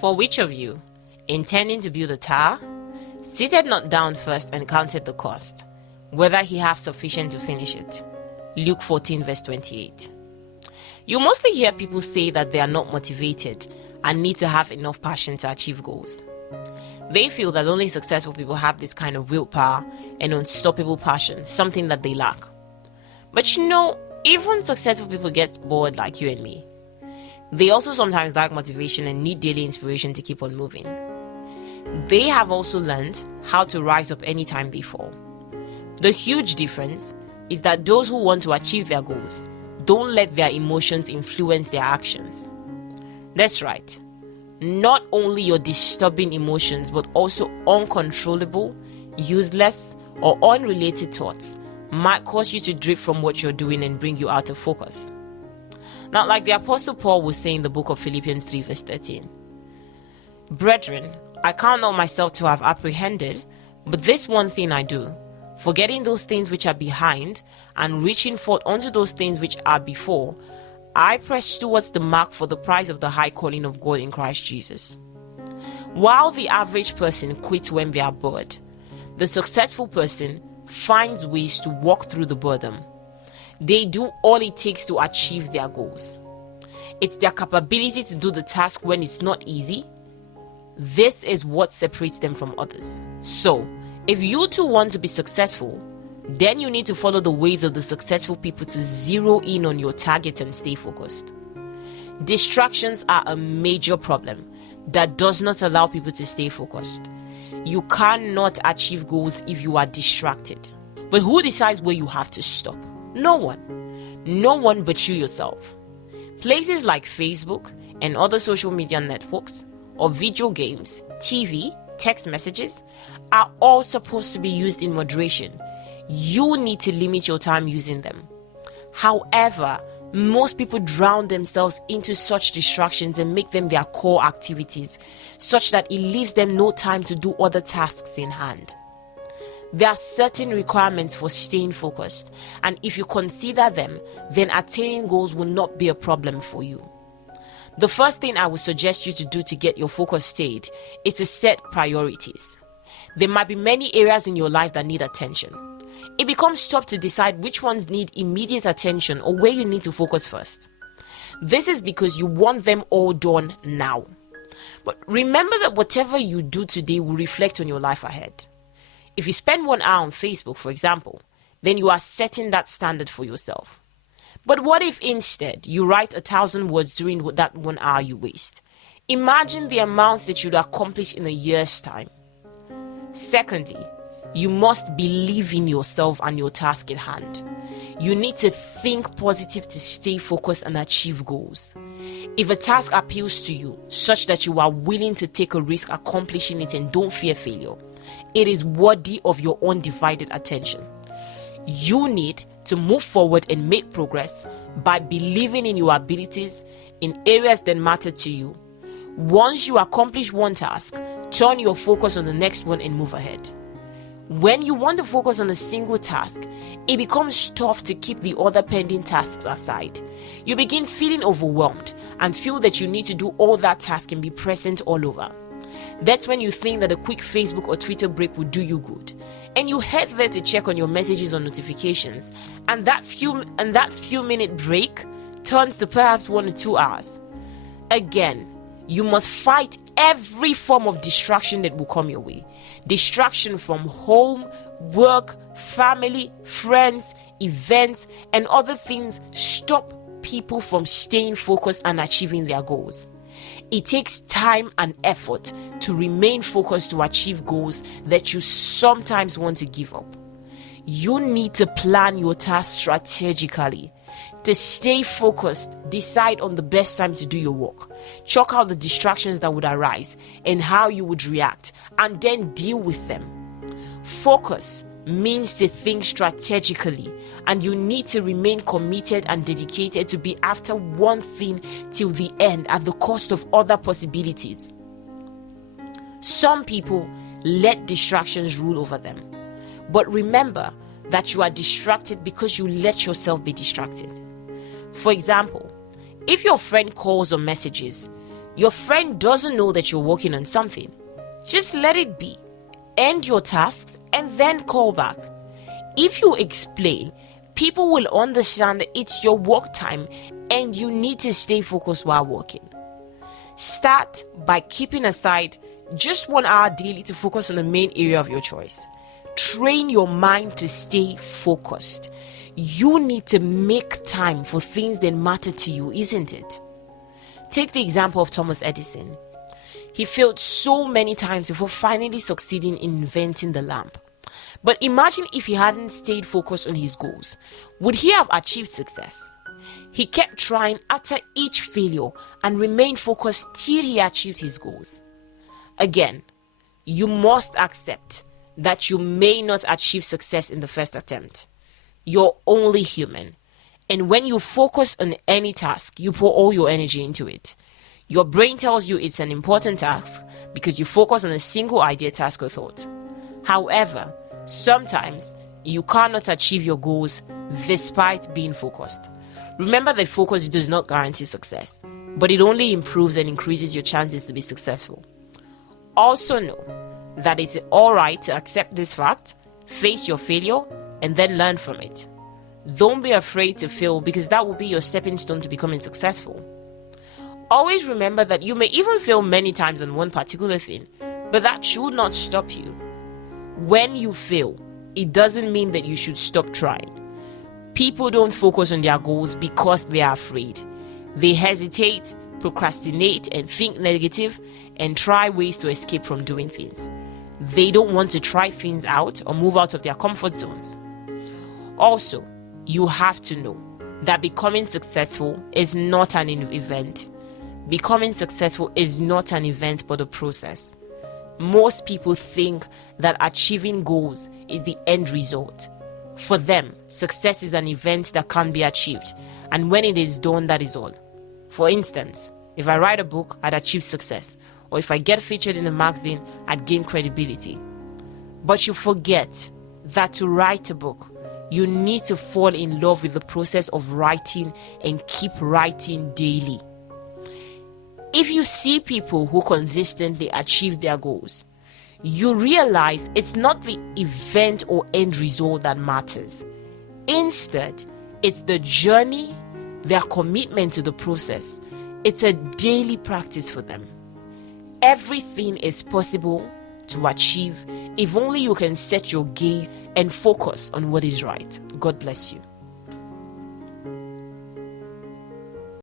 For which of you, intending to build a tower, seated not down first and counted the cost, whether he have sufficient to finish it? Luke 14 verse 28. You mostly hear people say that they are not motivated and need to have enough passion to achieve goals. They feel that only successful people have this kind of willpower and unstoppable passion, something that they lack. But even successful people get bored like you and me. They also sometimes lack motivation and need daily inspiration to keep on moving. They have also learned how to rise up anytime they fall. The huge difference is that those who want to achieve their goals don't let their emotions influence their actions. That's right. Not only your disturbing emotions, but also uncontrollable, useless, or unrelated thoughts might cause you to drift from what you're doing and bring you out of focus. Now, like the Apostle Paul will say in the book of Philippians 3 verse 13, "Brethren, I count not myself to have apprehended, but this one thing I do, forgetting those things which are behind, and reaching forth unto those things which are before, I press towards the mark for the prize of the high calling of God in Christ Jesus." While the average person quits when they are bored, the successful person finds ways to walk through the boredom. They do all it takes to achieve their goals. It's their capability to do the task when it's not easy. This is what separates them from others. So, if you too want to be successful, then you need to follow the ways of the successful people to zero in on your target and stay focused. Distractions are a major problem that does not allow people to stay focused. You cannot achieve goals if you are distracted. But who decides where you have to stop? No one. No one but you yourself. Places like Facebook and other social media networks, or video games, TV, text messages, are all supposed to be used in moderation. You need to limit your time using them. However, most people drown themselves into such distractions and make them their core activities, such that it leaves them no time to do other tasks in hand. There are certain requirements for staying focused, and if you consider them, then attaining goals will not be a problem for you. The first thing I would suggest you to do to get your focus stayed is to set priorities. There might be many areas in your life that need attention. It becomes tough to decide which ones need immediate attention or where you need to focus first. This is because you want them all done now. But remember that whatever you do today will reflect on your life ahead. If you spend 1 hour on Facebook, for example, then you are setting that standard for yourself. But what if instead you write 1,000 words during that 1 hour you waste? Imagine the amounts that you'd accomplish in a year's time. Secondly, you must believe in yourself and your task at hand. You need to think positive to stay focused and achieve goals. If a task appeals to you such that you are willing to take a risk accomplishing it and don't fear failure, it is worthy of your undivided attention. You need to move forward and make progress by believing in your abilities in areas that matter to you. Once you accomplish one task, turn your focus on the next one and move ahead. When you want to focus on a single task, it becomes tough to keep the other pending tasks aside. You begin feeling overwhelmed and feel that you need to do all that task and be present all over. That's when you think that a quick Facebook or Twitter break will do you good, and you head there to check on your messages or notifications, and that few minute break turns to perhaps 1 or 2 hours. Again, you must fight every form of distraction that will come your way. Distraction from home, work, family, friends, events, and other things stop people from staying focused and achieving their goals. It takes time and effort to remain focused to achieve goals that you sometimes want to give up. You need to plan your tasks strategically. To stay focused, decide on the best time to do your work. Chalk out the distractions that would arise and how you would react, and then deal with them. Focus means to think strategically, and you need to remain committed and dedicated to be after one thing till the end at the cost of other possibilities. Some people let distractions rule over them, but remember that you are distracted because you let yourself be distracted. For example, if your friend calls or messages, Your friend doesn't know that you're working on something. Just let it be. End your tasks and then call back. If you explain, people will understand that it's your work time and you need to stay focused while working. Start by keeping aside just 1 hour daily to focus on the main area of your choice. Train your mind to stay focused. You need to make time for things that matter to you, isn't it? Take the example of Thomas Edison. He failed so many times before finally succeeding in inventing the lamp. But imagine if he hadn't stayed focused on his goals. Would he have achieved success? He kept trying after each failure and remained focused till he achieved his goals. Again, you must accept that you may not achieve success in the first attempt. You're only human. And when you focus on any task, you pour all your energy into it. Your brain tells you it's an important task because you focus on a single idea, task, or thought. However, sometimes you cannot achieve your goals despite being focused. Remember that focus does not guarantee success, but it only improves and increases your chances to be successful. Also know that it's alright to accept this fact, face your failure, and then learn from it. Don't be afraid to fail because that will be your stepping stone to becoming successful. Always remember that you may even fail many times on one particular thing, but that should not stop you. When you fail, it doesn't mean that you should stop trying. People don't focus on their goals because they are afraid. They hesitate, procrastinate, and think negative and try ways to escape from doing things. They don't want to try things out or move out of their comfort zones. Also, you have to know that becoming successful is not an event. Becoming successful is not an event but a process. Most people think that achieving goals is the end result. For them, success is an event that can't be achieved, and when it is done, that is all. For instance, if I write a book, I'd achieve success, or if I get featured in a magazine, I'd gain credibility. But you forget that to write a book, you need to fall in love with the process of writing and keep writing daily. If you see people who consistently achieve their goals, you realize it's not the event or end result that matters. Instead, it's the journey, their commitment to the process. It's a daily practice for them. Everything is possible to achieve if only you can set your gaze and focus on what is right. God bless you.